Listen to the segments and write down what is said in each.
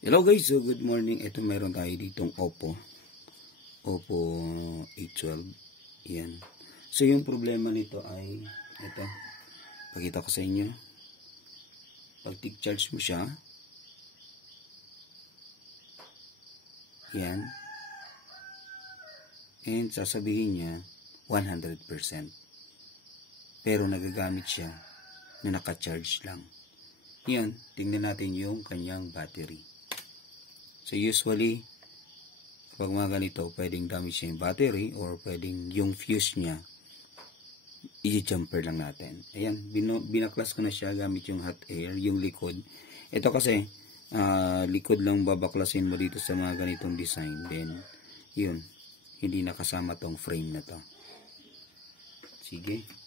Hello guys, so good morning. Ito meron tayo ditong Oppo A12. Yan. So yung problema nito ay ito. Pakita ko sa inyo. Pag tick-charge mo siya, yan. And sasabihin niya 100%. Pero nagagamit siya na naka-charge lang. Yan, tingnan natin yung kanyang battery. So usually, pag mga ganito, pwedeng damage yung battery or pwedeng yung fuse niya, i-jumper lang natin. Ayan, binaklas ko na siya gamit yung hot air, yung likod. Ito kasi, likod lang babaklasin mo dito sa mga ganitong design. Then, yun, hindi nakasama tong frame na to. Sige.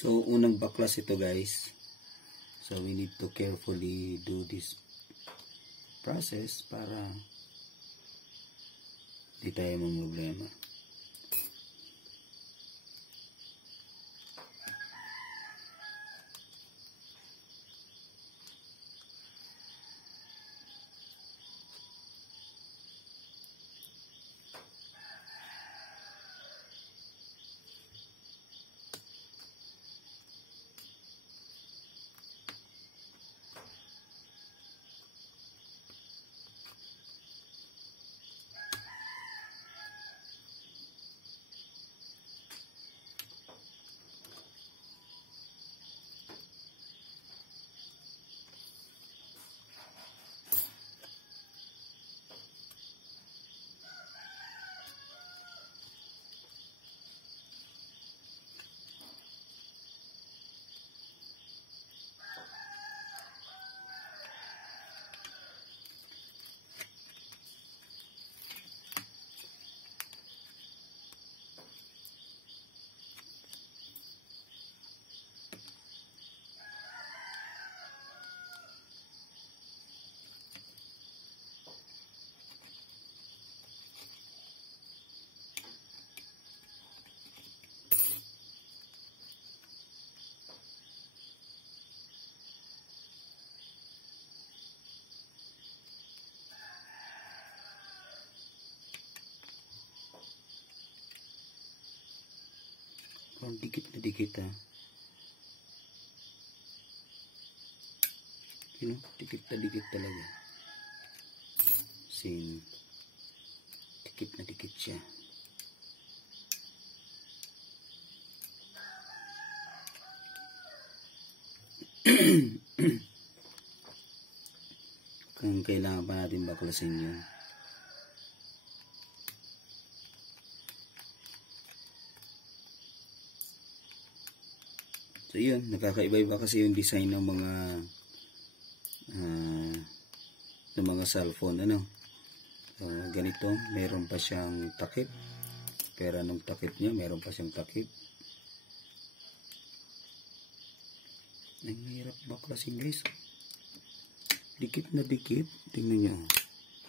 So, unang baklas ito guys. So, we need to carefully do this process para di tayo mamroblema. Oh, dikit na dikit ha. You know, dikit na dikit talaga. Same. Dikit na dikit siya. Kung kailangan pa natin baklasin yun. So yun, nakakaiba-iba kasi yung design ng mga cellphone, ano. Ganito, meron pa siyang takip. Pero nung takip niya, meron pa siyang takip. Ang hirap baklasin guys. Dikit na dikit. Tingnan niyo.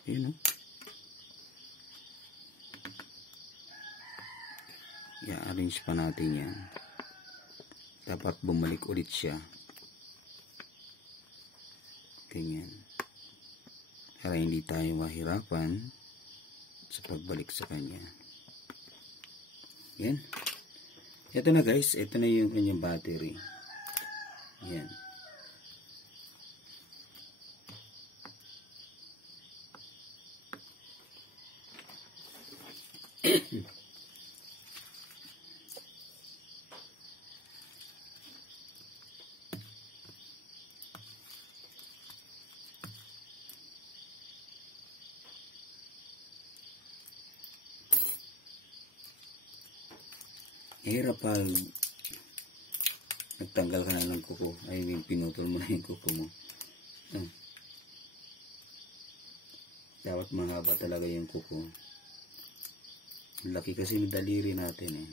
Ayun, oh. i-arrange pa natin yan. Dapat bumalik ulit siya. Ganyan. Para hindi tayo mahirapan sa pagbalik sa kanya. Yan. Ito na guys. Ito na yung kanyang battery. Yan. Hirap pag nagtanggal ka na ng kuko. I mean, pinutol mo na yung kuko mo. Dapat mahaba talaga yung kuko. Laki kasi ng daliri natin eh.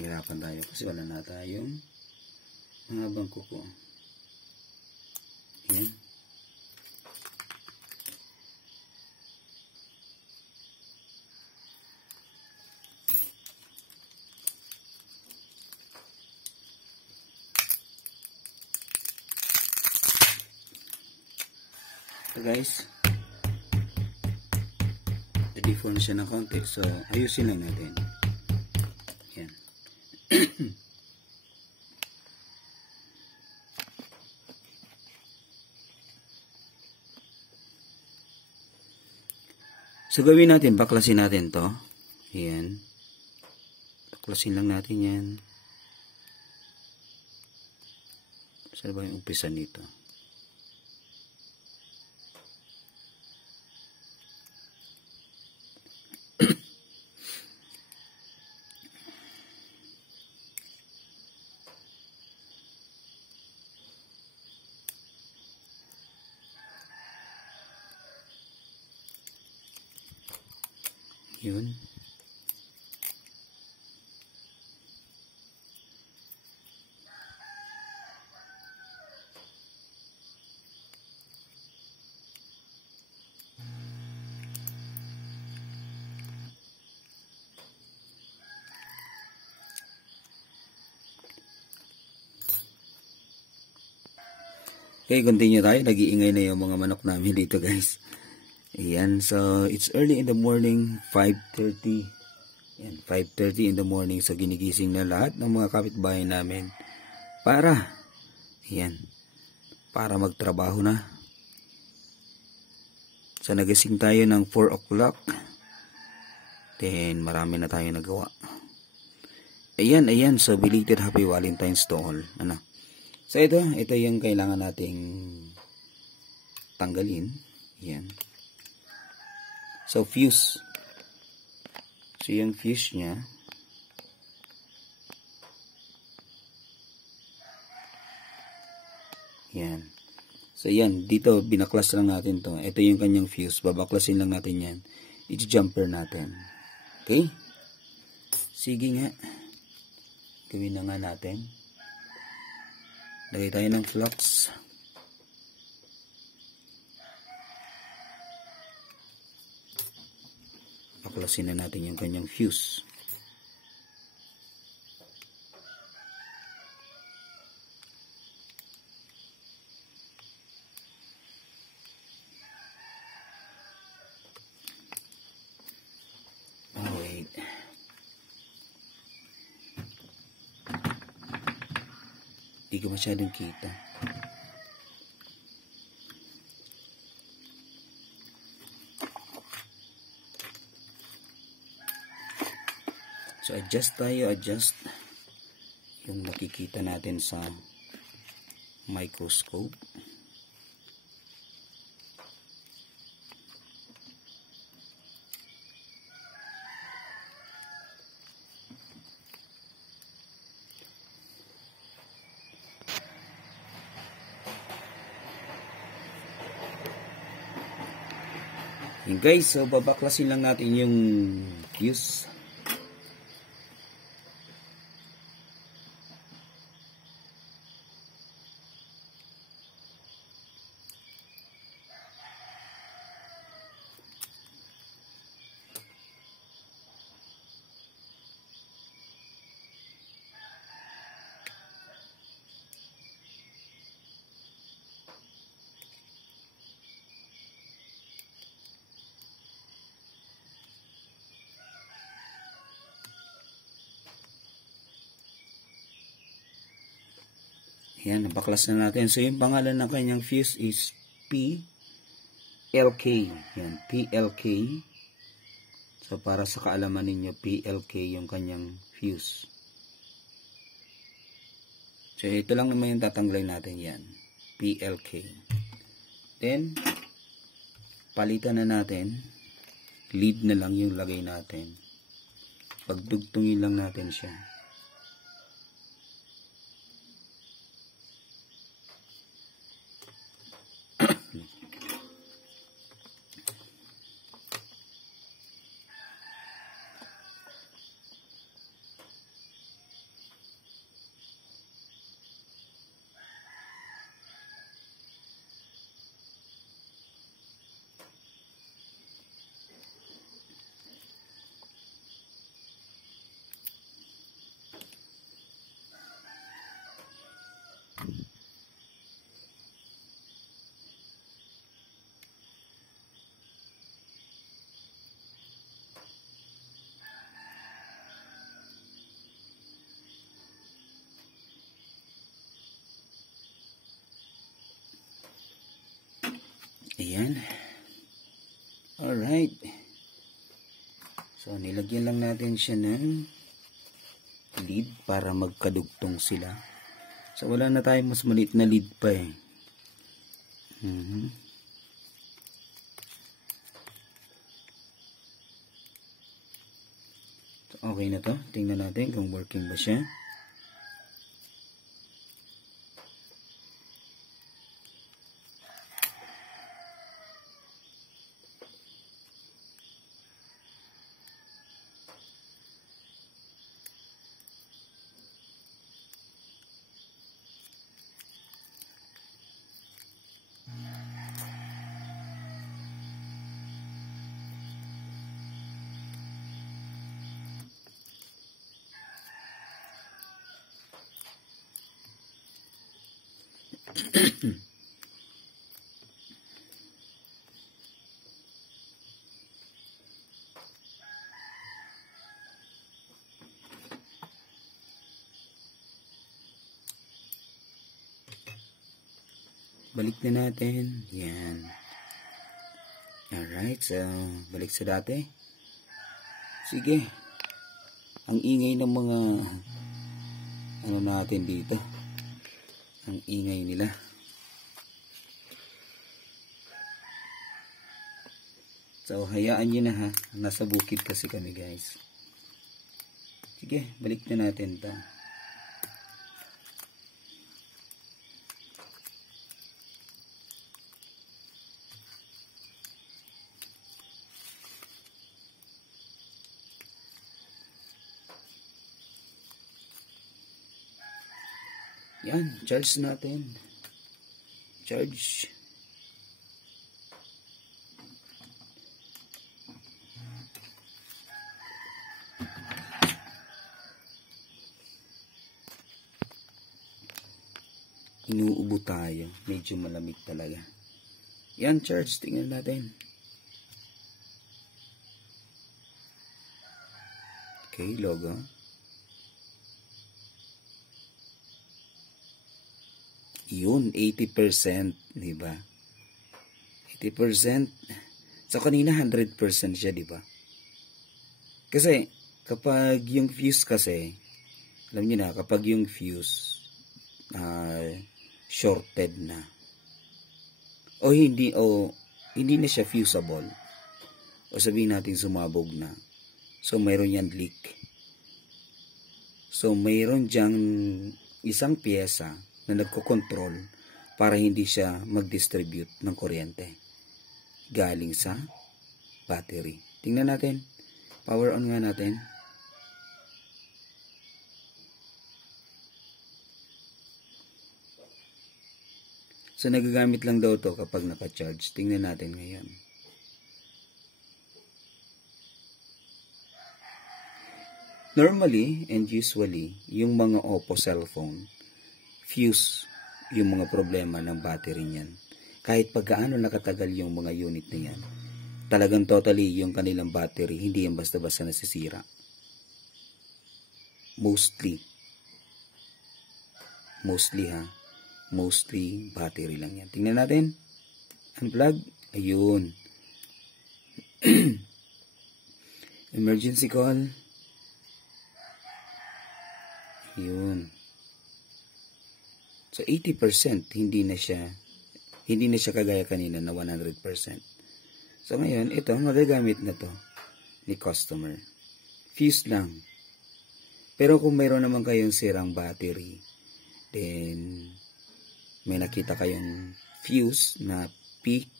Hirapan tayo kasi wala na tayong mahabang kuko. Yan. So guys, deform siya ng konti, so ayusin lang natin. Yan. So gawin natin, baklasin natin to. Yan. Baklasin lang natin yan. Saan ba yung umpisa nito? Yun. Okay, continue tayo. Nag-iingay na yung mga manok namin dito guys. Ayan, so it's early in the morning, 5:30. Ayan, 5:30 in the morning. So ginigising na lahat ng mga kapitbahay namin para magtrabaho na. So nagising tayo ng 4 o'clock. Then marami na tayo nagawa. Ayan, so belated happy Valentine's to all. Ano? So ito yung kailangan nating tanggalin. Ayan. So, fuse. So, yung fuse niya. Yan. So, yan. Dito, binaklas lang natin to. Ito yung kanyang fuse. Babaklasin lang natin yan. I-jumper natin. Okay? Sige nga. Gawin na nga natin. Lagay tayo ng flux. Baklasin na natin yung kanyang fuse. Oh, wait. Hindi ko masyadong kita. So, adjust yung makikita natin sa microscope. Yun guys, so babaklasin lang natin yung fuse. Yan, nabaklas na natin. So, yung pangalan ng kanyang fuse is PLK. Yan, PLK. So, para sa kaalaman ninyo, PLK yung kanyang fuse. So, ito lang naman yung tatanggalin natin yan. PLK. Then, palitan na natin. Lead na lang yung lagay natin. Pagdugtungin lang natin siya. Ayan. Alright. So, nilagyan lang natin siya ng lead para magkadugtong sila. So, wala na tayong mas maliit na lead pa eh. So, okay na to. Tingnan natin kung working ba siya. Balik na natin. Yan. Alright. So, balik sa dati. Sige. Ang ingay ng mga ano natin dito. Ang ingay nila. So, hayaan nyo na ha. Nasa bukid kasi kami guys. Sige, balik na natin ito. Yan, charge natin. Charge. Inuubo tayo. Medyo malamig talaga. Yan, charge. Tingnan natin. Okay, logo. Yun, 80%, di ba? 80%. So, kanina 100% siya, di ba? Kasi, kapag yung fuse kasi, alam niyo na, kapag yung fuse shorted na, o hindi na siya fusible, o sabihin natin sumabog na, so, mayroon yan leak. So, mayroon diyang isang pyesa na nagko-control para hindi siya mag-distribute ng kuryente galing sa battery. Tingnan natin. Power on nga natin. So, nagagamit lang daw to kapag naka-charge. Tingnan natin ngayon. Normally and usually, yung mga Oppo cellphone, fuse yung mga problema ng battery niyan. Kahit pagkaano nakatagal yung mga unit na yan, talagang totally yung kanilang battery, hindi yan basta-basta nasisira. Mostly ha. mostly battery lang yan. Tingnan natin. Unplug. Ayun. Emergency call. Ayun. So 80% hindi na siya kagaya kanina na 100%. So ngayon, ito magagamit na to ni customer. Fuse lang. Pero kung mayroon naman kayong sirang battery, then may nakita kayong fuse na PLK,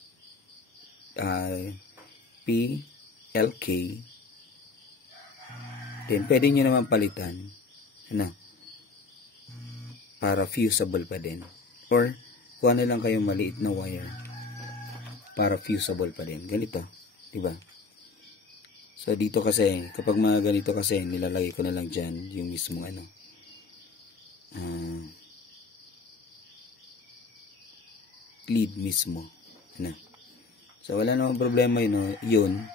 then pwede nyo naman palitan para fusible pa din. Or kuha na lang kayong maliit na wire para fusible pa din. Ganito, diba? So dito kasi, kapag mga ganito kasi, nilalagay ko na lang dyan yung mismong lead mismo. So wala namang problema yun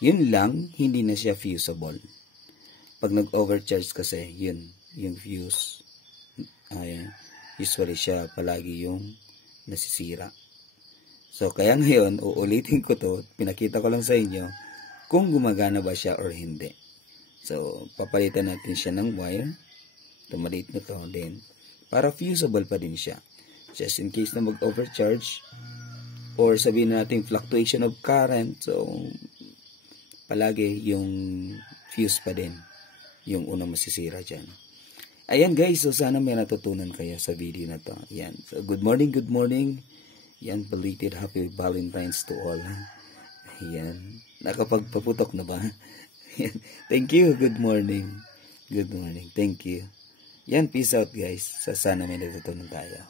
lang, hindi na siya fusible. Pag nag-overcharge kasi, yun, yung fuse, usually siya palagi yung nasisira. So kaya ngayon, uulitin ko to, pinakita ko lang sa inyo kung gumagana ba siya or hindi. So papalitan natin siya ng wire, maliit na to, then para fusible pa din siya. Just in case na mag-overcharge or sabihin natin fluctuation of current, so palagi yung fuse pa din yung unang masisira dyan. Ayan guys, so sana may natutunan kayo sa video na to. Ayan, so good morning. Ayan, belated happy Valentine's to all. Ayan, nakapagpaputok na ba? Ayan, thank you, good morning, thank you. Yan, peace out guys, sana may natutunan tayo.